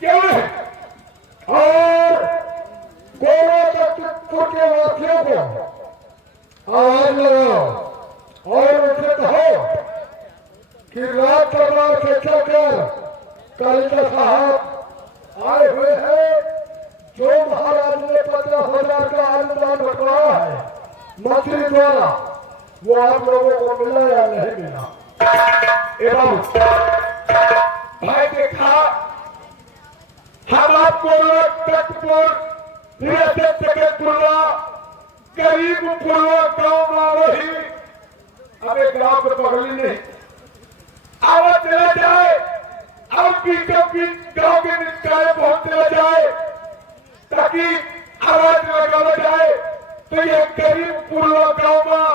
क्यों नहीं? और गोवा तक के वासियों को आवाज लगाओ और उनसे कहो कि रात दरबार से चलकर कालिका साहब आए हुए हैं। जो महाराज ने 50,000 का अनुदान बटवाया है मंत्री द्वारा, वो आप लोगों को मिला या नहीं मिला? एवं भाई देखा, हम आपको तुलना गरीब पूर्वक गाँव में वही हमें गाँव को पकड़ी नहीं आवाज चला जाए, अब बीच गाँव के निकाय बहुत चला जाए ताकि आवाज लगाया जाए। तो ये गरीब पूर्वक गाँव में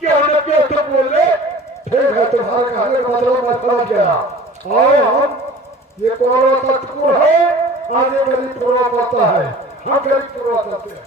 क्या होने के तो बोले ठीक है, तुम्हारे कहने का मतलब मैं समझ गया। और हम ये कोरोना तत्व है, आगे गरीब पूरा पड़ता है, हम गरीब पूरा करते हैं।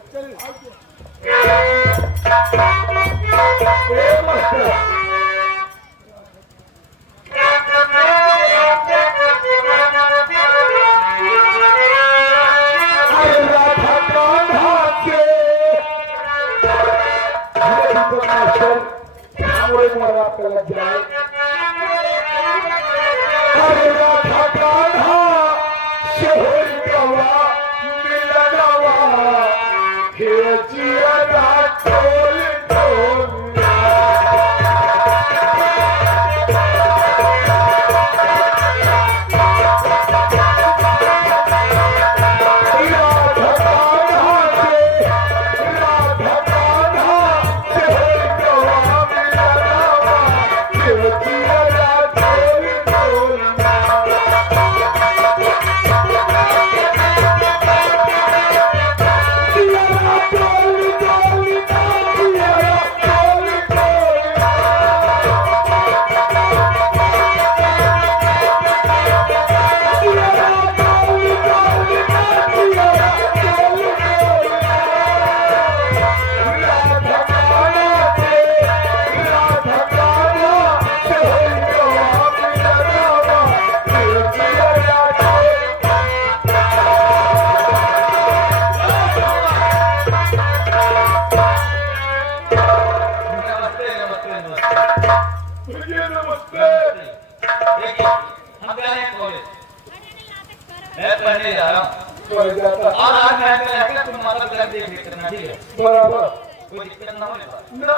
लग जाए और आज मैं तुम माता पिता देख लेते ना, ठीक है? बराबर, कोई दिक्कत ना हो ना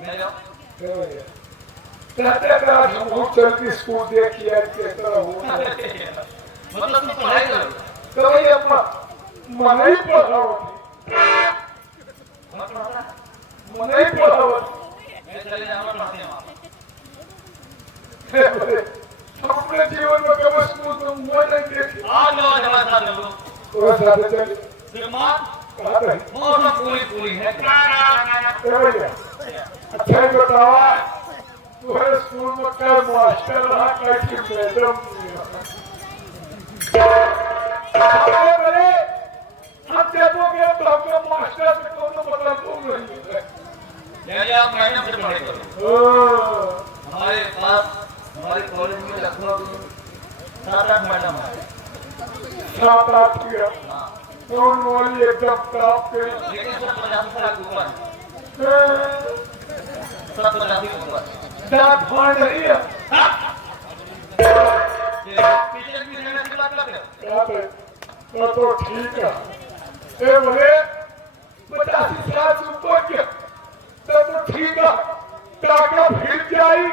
मैं जाओ कहते हैं हम बहुत चलती स्कूल देखिए किस तरह हो मतलब तुम पढ़ाई करो तो ये अपना मन ही पढ़ाओ मन ही पढ़ाओ मैं चले जाऊंगा पढ़ाते हैं अपने जीवन में कभी स्कूल में मुझे नहीं देखी आज लो हमारे साथ लो तो साथ चल श्रीमान कहाँ रही मौसम पूरी है अच्छा बताओ तुम्हारे स्कूल में क्या मास्टर रहा कैसी मैडम हम देखोगे तो हमको मास्टर से कोनो मतलब नहीं ले आप मैडम से पढ़ाई करो हमारे पास हमारे कॉलेज में लगभग 7-8 मैडम है 7-8 किया कौन वाली एकदम टॉप के लेकिन सब 50 साल ऊपर सब 50 ऊपर दांत फाड़ रही है पीछे भी रहने की बात करते हैं तो ठीक है ये बोले 85 साल से ऊपर के तो ठीक है टाका फिर जाई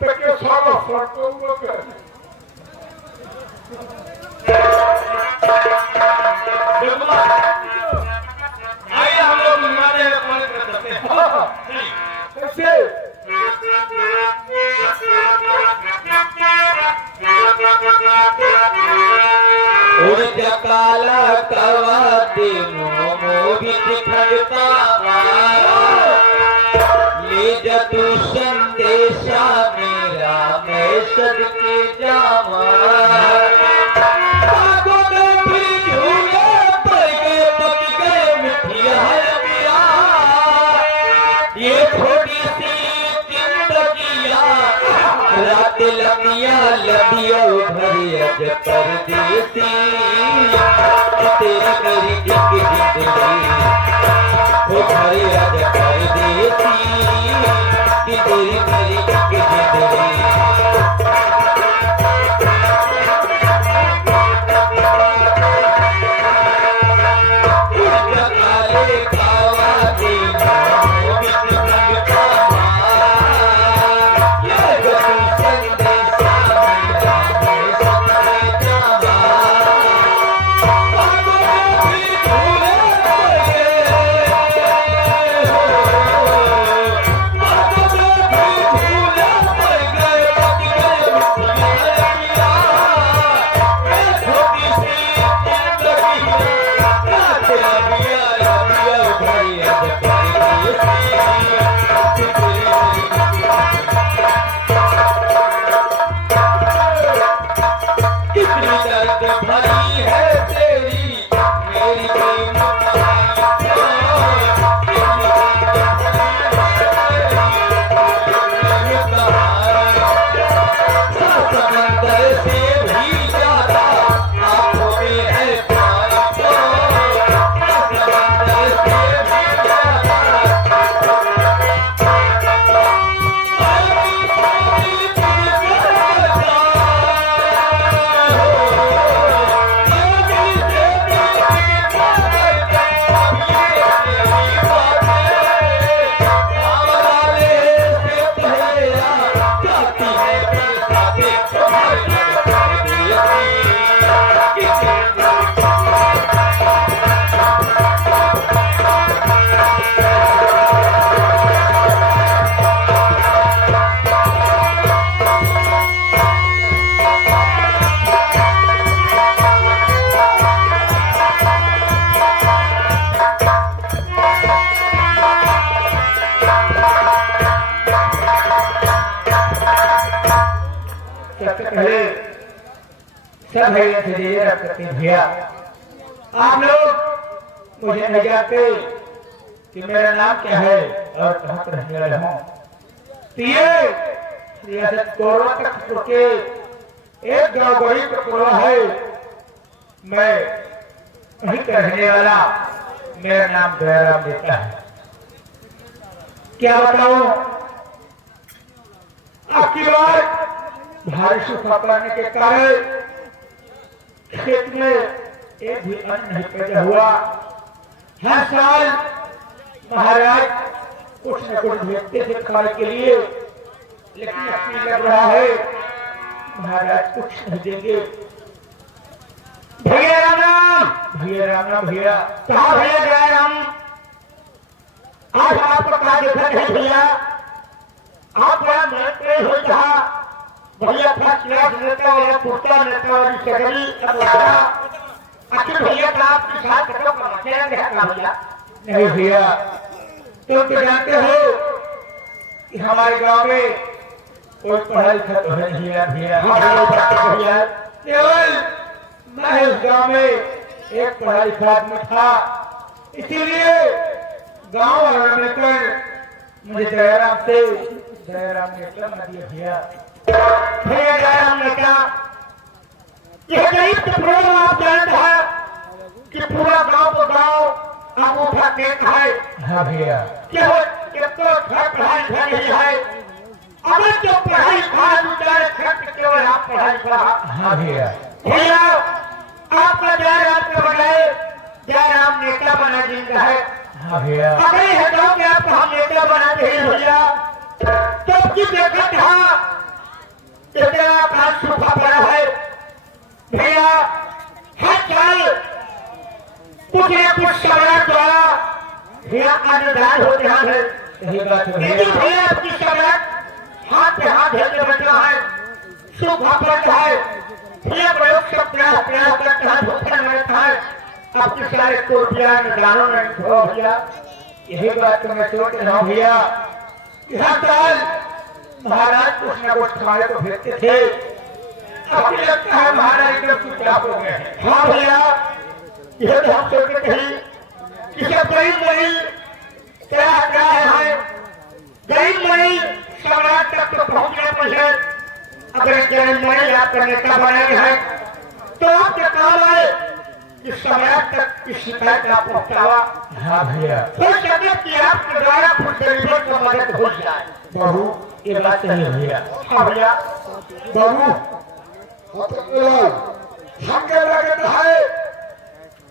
तो के सारा फटो हुआ कर आइए हम लोग हमारे कॉलेज में चलते हैं ऐसे उड़ता काला कवा तीनों मोहित खड़कावा ले जा तू संदेशा मेरा मैं सदके जावा बागों में भी झूले पड़ गए पक गए मिठिया रबिया ये थोड़ी सी जिंदगिया रात लमिया लबिया भरी अज परदेसी सब भैया आप लोग मुझे नहीं जानते कि मेरा नाम क्या है और कहाँ पर रहने वाला हूँ। तो ये रियासत कोरबा तक के एक गाँव गरीब का कोरबा है। मैं वहीं का रहने वाला, मेरा नाम दयाराम देता है। क्या बताऊं, आपकी बार भारी सूखा पड़ने के कारण खेत में एक भी अन्न नहीं पैदा हुआ। हर साल महाराज कुछ न कुछ भेजते थे खाने के लिए, लेकिन अब लग रहा है महाराज कुछ नहीं देंगे। भैया राम राम, भैया राम राम। भैया कहाँ भैया जय राम? आज आपको कहा देखा नहीं भैया, आप बड़ा मेहनत हो रहा भैया। फर्स्ट क्लास नेता वाला कुर्ता नेता वाली सगरी आखिर भैया का आपके साथ भैया। नहीं भैया, तुम तो जानते हो कि हमारे गांव में कोई पढ़ा लिखा तो है नहीं भैया। भैया केवल मैं इस गांव में एक पढ़ा लिखा आदमी था, इसीलिए गांव वालों ने मिलकर मुझे दयाराम ने कर दिया भैया। भैया दयाराम ने कहा यह गरीब का प्रोग्राम आप जानते हैं कि पूरा गांव को गांव आप उठा देता है। हाँ भैया, केवल तो पढ़ाई नहीं है, अगर जो पढ़ाई केवल आप पढ़ाई लिखा। हाँ भैया। भैया आपका दयाराम के बजाय दयाराम नेता बना देता है। हाँ भैया। अगर यह गाँव के आप हम नेता बना दे भैया, तो की देखा था का सूखा पड़ा है भैया। हर साल कुछ न कुछ सरकार द्वारा भैया अनुदान होते हैं। लेकिन भैया आपकी सरकार हाथ पे हाथ धरके बैठा है, सूखा पड़ता है भैया। प्रयोग से प्रयास करता है, धोखा रहता है। आपके सारे कोटियां अनुदानों में हो भैया। यही बात तो मैं सोच रहा हूँ भैया। हर साल महाराज कुछ न कुछ हमारे को भेजते थे, अभी लगता है महाराज एकदम चुपचाप हो गए हैं। हाँ भैया, यह तो हम सोचते थे कि सब गरीब मरीज क्या है, गरीब मरीज समाज तक तो पहुंचना पड़े। अगर गरीब मरीज आपका नेता बनाए हैं तो आपके काम आए कि समाज तक की शिकायत आप पहुंचावा। हाँ भैया, हो सके कि आपके द्वारा कुछ गरीबों को मदद हो जाए। बहू ये बात सही है भैया। हाँ भैया। बाबू हम क्या लगता है,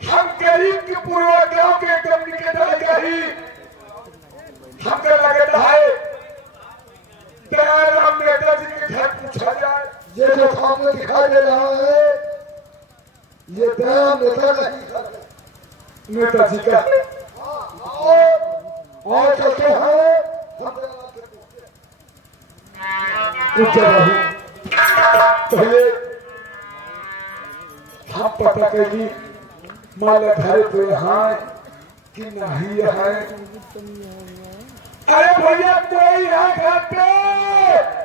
हम गरीब के पूर्व गांव के एकदम निकट ही हम क्या लगता है दयाराम नेता जी के घर पूछा जाए। ये जो सामने दिखाई दे रहा है ये दयाराम नेता का नेताजी का। और चलते हैं पहले हम पता करी मालाधारी तो यहाँ कि नहीं है। अरे भैया कोई है घर पे?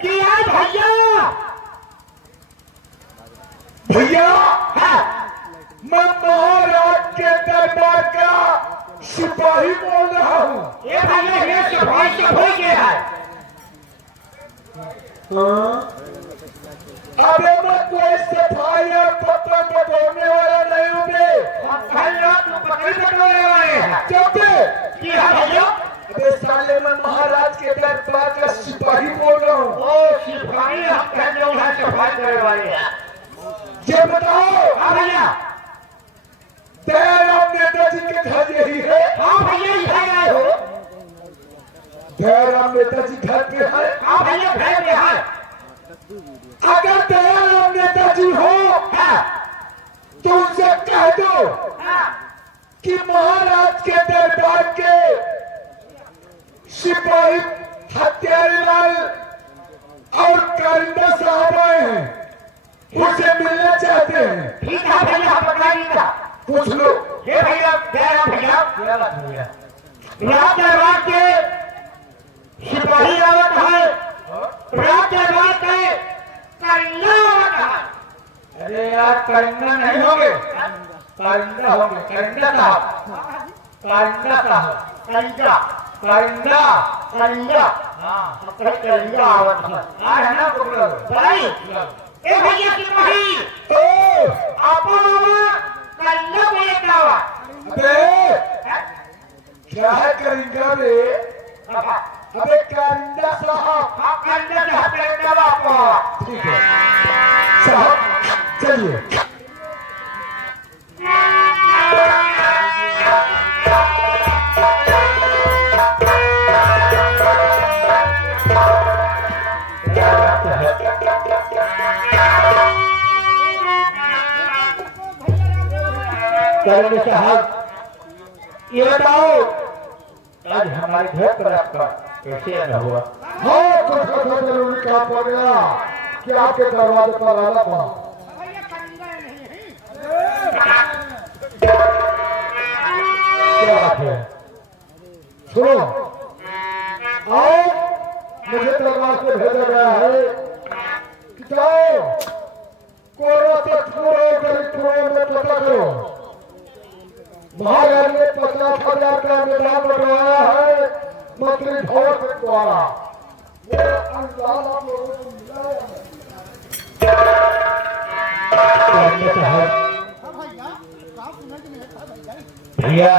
क्या भैया? भैया मैं महाराज के दरबार सिपाही बोल रहा हूँ। ये भैया ये सिपाही सब हो गया है। हाँ? अबे मैं कोई सिपाही और पत्थर बटोरने वाला नहीं हूँ बे। भैया तू पकड़ी पकड़ने वाले हैं। चुप बे। क्या भैया? अबे साले मैं महाराज के दरबार का सिपाही बोल रहा हूँ। ओ सिपाही हम कहते हैं सफाई करने वाले हैं। ये बताओ हाँ भैया। दयाराम नेताजी के घर यही है? हाँ भैया इधर आए हो। दयाराम नेताजी घर पे है? हाँ भैया घर में है। अगर दयाराम नेताजी हो हाँ तो उनसे कह दो हाँ कि महाराज के दरबार के सिपाही हत्यारे लाल और कारिंदा साहब आए हैं, उनसे मिलना चाहते हैं। ठीक है भैया हम बताइएगा। पूछ लो। ये भैया दयाराम भैया क्या बात हुई है? राज दरबार के सिपाही आवत है। राज दरबार के कारिंदा आवत है। अरे यार कारिंदा नहीं होंगे, कारिंदा होंगे। कारिंदा साहब, कारिंदा साहब, कारिंदा कारिंदा। कारिंदा हाँ कारिंदा आवत है। आ है ना बोलो। भाई ए भैया सिपाही ओ आपो कारिंदा बोले क्या हुआ? अबे क्या है कारिंदा रे? अबे कारिंदा साहब। हाँ कारिंदा साहब कारिंदा बापो। ठीक है साहब चलिए। कारिंदा साहब ये बताओ आज हमारे घर पर आपका कैसे आना हुआ? हाँ कुछ जरूरी काम पड़ गया कि आपके दरवाजे पर आना पड़ा। क्या बात है? सुनो, आओ मुझे दरबार से भेजा गया है कि जाओ कोरोना से पूरे गरीब कुएं में पता करो। महाराज ने 50,000 का मैदान बनवाया है मंत्री भवन के द्वारा। वो अनुदान आप लोगों को मिला है या नहीं? कारिंदा साहब भैया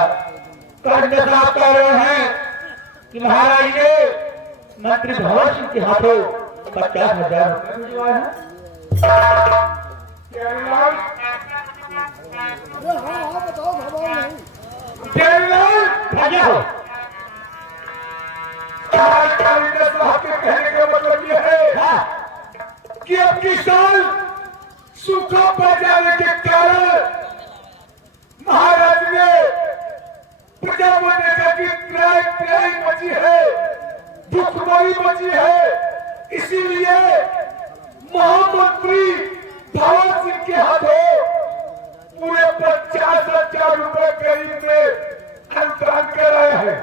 कारिंदा साहब कह रहे हैं कि महाराज ने मंत्री भवन सिंह के हाथों 50,000 रुपए भिजवाए हैं। केरलाल, केरलाल, भैया हो आज कारिंदा साहब के कहने का मतलब यह है हाँ कि अब की साल सूखा पड़ जाने के कारण महाराज ने प्रजा को देखा कि त्राही मची है, भूखमरी मची है, इसीलिए महामंत्री भवन सिंह के हाथों पूरे 50,000 रुपए करीब में अनुदान कर रहे हैं।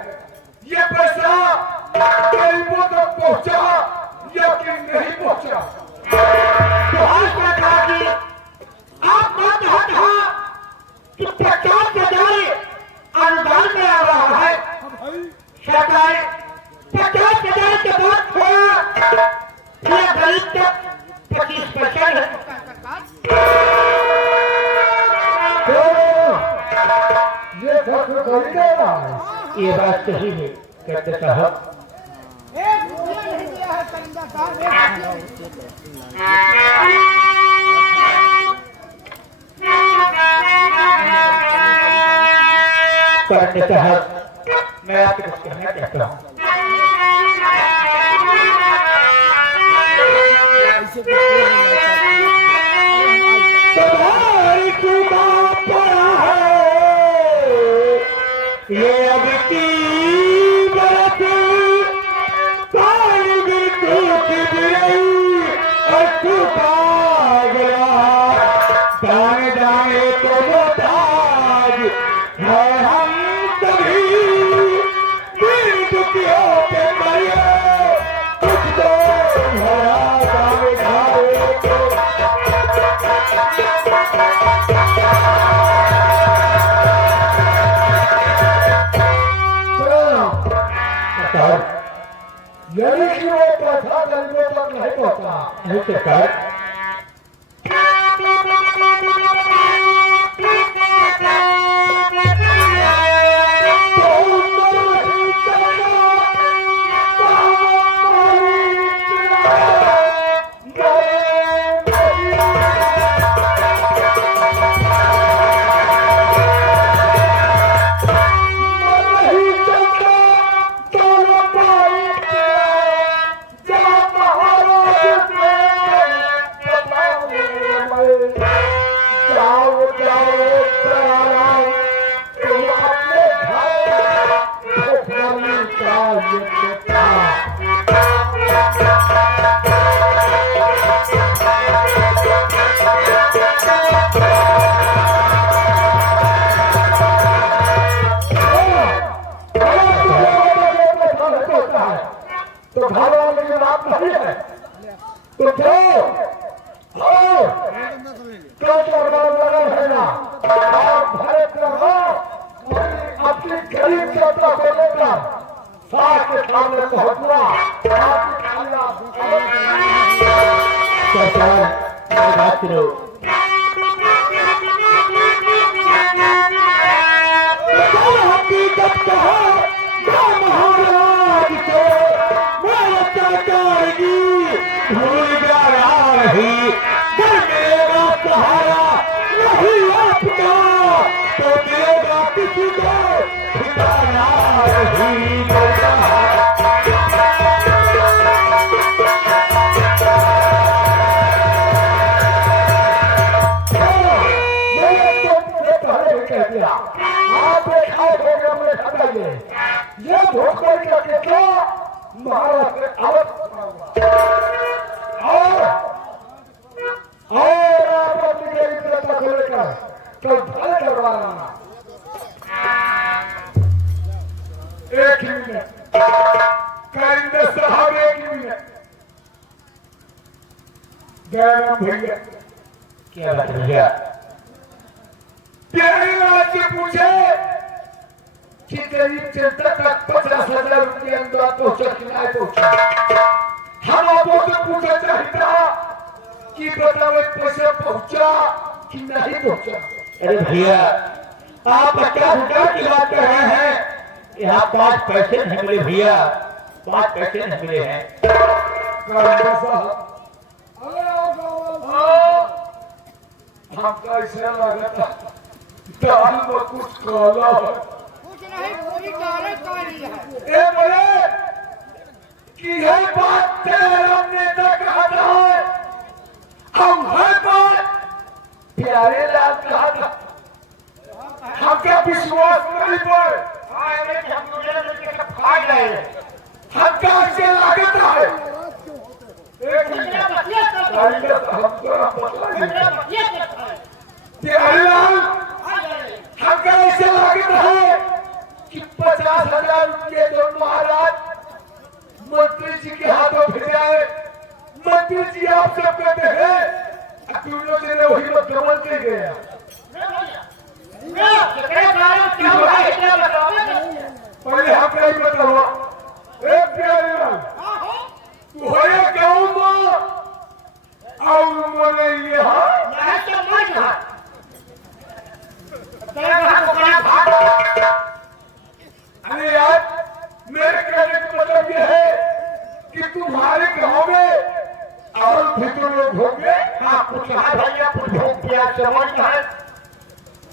ये पैसा गरीबों तक पहुंचा या कि नहीं पहुंचा? तो आज क्या कहा कि आप बात कहा था कि 50,000 अनुदान में आ रहा है। सरकार 50,000 के बाद थोड़ा गरीब तक 25% है। ये फर्क नहीं दे रहा है। ये बात सही है कारिंदा साहब। कारिंदा साहब मैं आपसे कुछ कहना चाहता हूँ। तुम्हारी खुदा पड़ा है ये अब की बरस पानी गिरती की गई और छुपा गया दाने दाने तो मोहताज है हम सभी दिल दुखियों के मरिए कुछ तो भरा दाने दाने तो नहीं सरकार तो घर वाले की बात नहीं है तो क्यों है ना और भारत अपनी गरीब जनता को लेकर साथ के सामने पहुंचना बात करो हकीकत कहो महाराज को भूल जा रही मेरा सहारा नहीं आपका तो देगा किसी को ठिकाना नहीं कह दिया आप ये धोखा करके क्या महाराष्ट्र और अपनी जनता को लेकर कल भले करवाना एक ही मिनट करेंगे साहब एक ही मिनट जयराम भैया क्या बात भैया प्यारे राज से पूछे कि गरीब जनता तक 50,000 रुपये अनुदान पहुंचा कि नहीं पहुंचा हम आपको से पूछना चाहता कि बताओ पैसा पहुंचा कि नहीं पहुंचा। अरे भैया आप 50,000 की बात कर रहे हैं यहाँ 5 पैसे नहीं मिले भैया 5 पैसे नहीं मिले हैं हमका ऐसा लगा था दाल में कुछ काला है बोले कि है बात तेरा नेता कहा था हम हर बात प्यारे लाल कहा था हम क्या विश्वास नहीं पर हम क्या ऐसे लागत है प्यारे लाल हम क्या ऐसे लागत है कि 50,000 रुपये जो महाराज मंत्री जी के हाथों भेजाए मंत्री जी आप सब कहते हैं तीनों ने वही मुख्यमंत्री गया पहले हम नहीं बताओ एक प्यारे तू हो गाँव में और बोले यहाँ अरे यार मेरे कहने का मतलब ये है कि तुम्हारे गांव में और भी तो लोग होंगे कुछ भैया कुछ समझ है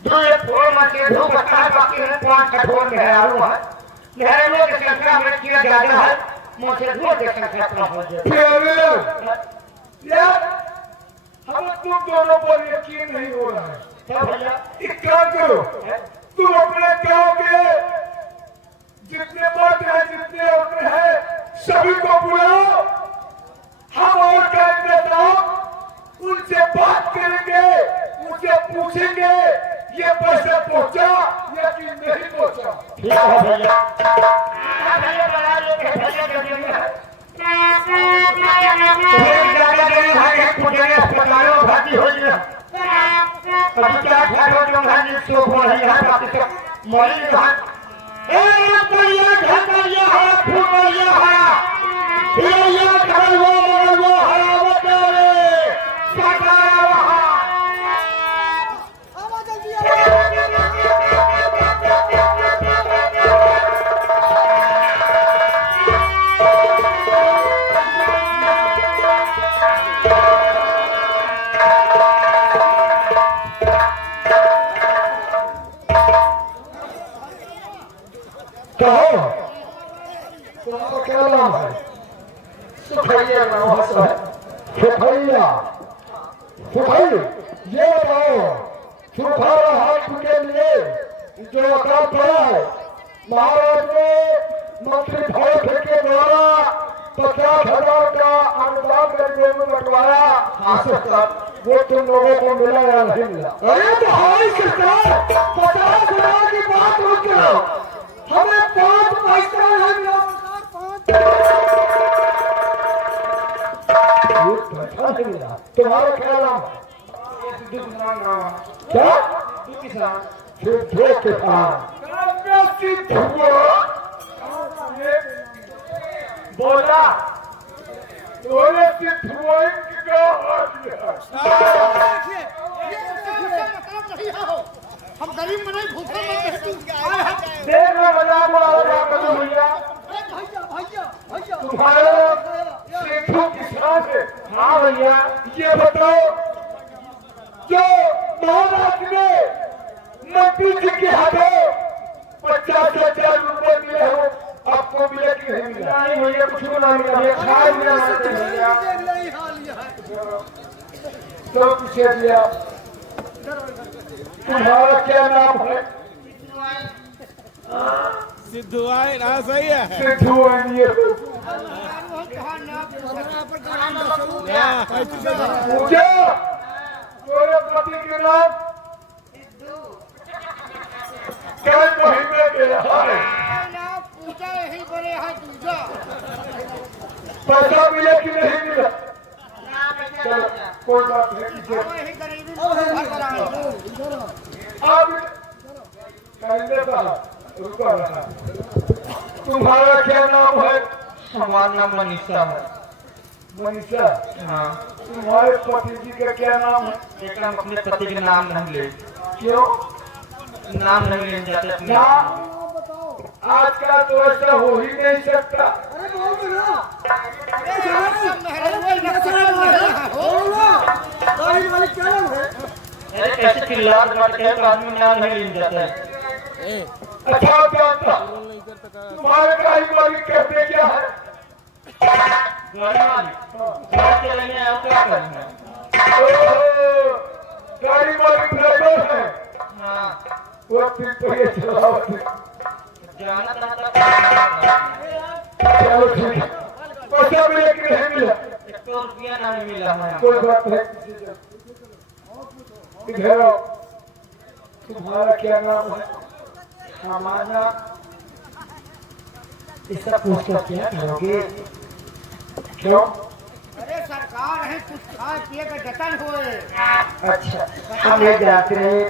जो ये फोन में धूप अच्छा बाकी है 5 कठोर मेहरारू है मेहरारू की संख्या में किया ज्यादा है मुझे धूप की संख्या कम हो जाए यार हम तुम दोनों पर यकीन नहीं हो रहा है क्या भैया एक काम करो तुम अपने गांव के जितने मर्द हैं जितने औरतें हैं सभी को बुलाओ हम और कैंडिडेट उनसे बात करेंगे उनसे पूछेंगे ये पैसा पहुंचा या कि नहीं पहुंचा। ठीक है भैया अस्पतालों भर्ती हो गया अभी क्या मरीज कहो तुम्हारा क्या नाम है? सुखैया नाम है। सुखैया। सुखैया ये बताओ तुम्हारा हाथ के लिए जो अकाल पड़ा है महाराज ने मंत्री भवन के द्वारा 50,000 का अनुदान गरीबों में बंटवाया। वो तुम लोगों को मिला या नहीं मिला? अरे तो हमारी सरकार 50,000 की बात रुक गया, हमें 5 पैसा नहीं मिला। ये पैसा नहीं मिला। तुम्हारा क्या नाम है? क्या? सिद्धू किसान। बोला बोले सिद्धू का हम गरीब में नहीं भूखे मर देख लो मजाक वाला भैया तुम्हारे सिद्धू किसान है। हाँ भैया ये बताओ जो महाराज ने मंत्री जी के हाथों 50,000 रुपए मिले हो आपको मिले कि नहीं मिला? नहीं भैया कुछ भी नहीं मिला। खाए मिला भैया तो पीछे दिया। तुम्हारा क्या नाम है? सिद्धू आए ना सही है। सिद्धू ये पूजा मेरे पति के नाम कई महीने के है। पूजा यही बने है पूजा। पैसा मिले कि नहीं मिला? चलो कोई बात नहीं। यही गरीबी अब कहने का रुका रहा। तुम्हारा क्या नाम है? हमारा नाम मनीषा है। मनीषा। हाँ, तुम्हारे पति जी का क्या नाम है? लेकिन हम अपने पति के नाम नहीं ले, क्यों? नाम नहीं ले जाते अपने। क्या आजकल तो ऐसा हो ही नहीं सकता। अरे कैसे चिल्लात बात है, तो आदमी नाम नहीं ले जाता है। अच्छा जानता तुम्हारे गाड़ी मालिक कहते क्या है? गाड़ी वाली गाड़ी चलाने आओ, क्या करना? ओह, गाड़ी मालिक ड्राइवर है। हाँ, वो फिर तो ये चलावत है। जाना था चलो ठीक है। पैसा मिले कि नहीं मिला? 1 रुपया नहीं मिला है। कोई बात नहीं। इधर आओ। तुम्हारा क्या नाम है? हमारा इसका पूछ कर क्या करोगे? क्यों? अरे सरकार है कुछ खा पिए का जतन होए। अच्छा, हम ले जाते रहे।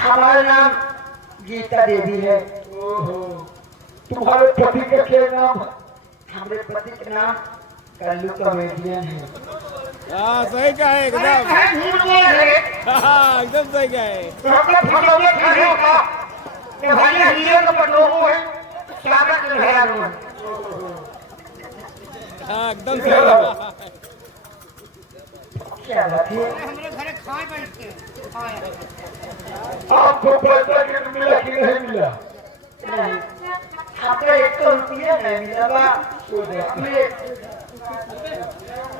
हमारा नाम गीता देवी है। ओहो, तुम्हारे पति का क्या नाम है? हमारे पति का नाम कल्लू कॉमेडियन है। हाँ सही कहा है एकदम। झूठ बोल रहे। हाँ एकदम सही कहा है। तो हमने फोटो में खड़े होगा कि भाई हीरो का पटोको है, स्वागत है यार। हाँ एकदम सही कहा। क्या बात है? हमारे घर खाए बैठते खाए। आपको पैसा कि मिला कि नहीं मिला? नहीं, आपका 1 रुपया नहीं मिला बा।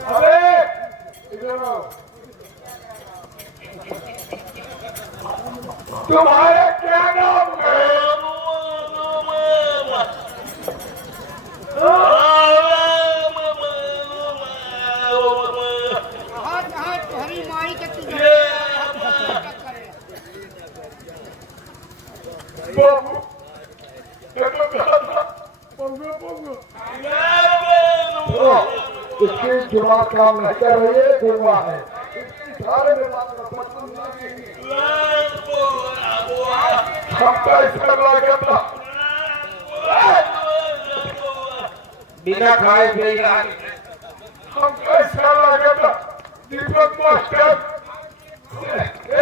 अबे इधर आओ। तुम्हारा क्या नाम है? कहाँ तुम्हारी माई के बाबू ये तो कहा था पंगो पंगो। इसकी जुबान काम नहीं कर रही है, गुरुआ है। सारे में बात पसंद नहीं। हम पैसा लगा था बिना खाए पिए का। हम पैसा लगा था। दीपक मास्टर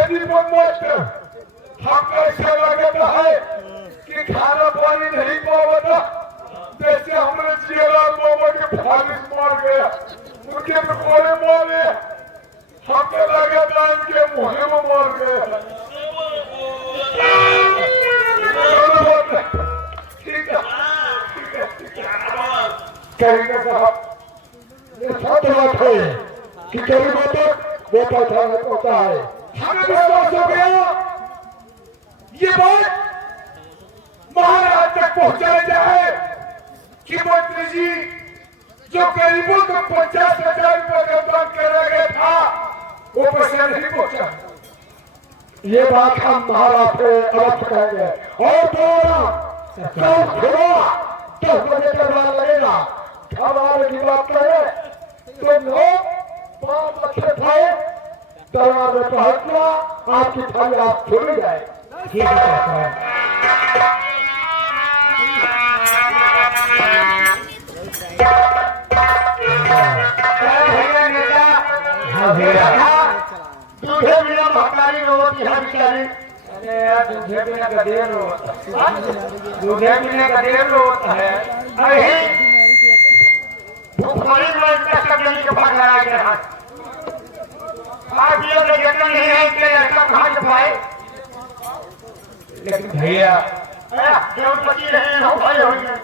दीपक मास्टर हम ऐसा लगता है कि खाना पानी नहीं पावता। जैसे हमने जियालाल बाबा के फालिस मार गया, उनके कोने मारे, हमें लगा था इनके मुँह में मार गया। ठीक है कहेंगे साहब ये सच बात है कि गरीबों तक वो पैसा नहीं पहुंचा है। हमें विश्वास हो गया ये बात महाराज तक पहुंचाई जाए कि मंत्री जी जो गरीबों को 50,000 रुपए का दान करा गया था वो पैसा नहीं पहुंचा। ये बात हम महाराज से अवश्य कहेंगे। और कल सुबह 10 बजे के बाद लगेगा हमारे की बात करें तो लोग 5 अच्छे भाई दरबार में पहुंचना आपकी थाली आप छोड़ी जाए। ठीक है भैया नेता। हाँ भैया दूधे बिना महतारी रोटी है बेचारी। अरे यार दूधे पीने का देर होता दूधे पीने का देर होता है। अरे भूखमरी में इतना सब जल्दी के भाग लगा के रहा। आप ये लोग जितना नहीं है इसके लड़का कहाँ से पाए। लेकिन भैया जब बची रहे हो भाई होंगे।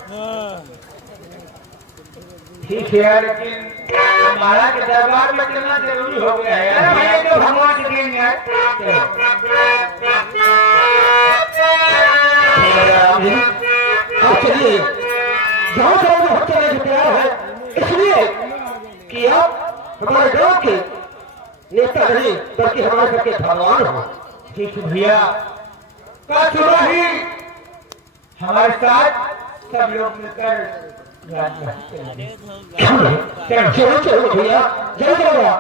ठीक है लेकिन हमारा के दरबार में चलना जरूरी हो गया है। अरे भैया जो भगवान के दिन है। आप चलिए जहाँ जाओगे हम चलने को तैयार है, इसलिए कि आप हमारे गांव के नेता नहीं बल्कि हमारे सबके भगवान हो। ठीक है भैया कल सुबह ही हमारे साथ सब लोग मिलकर चलो चलो भैया जल्द चलो।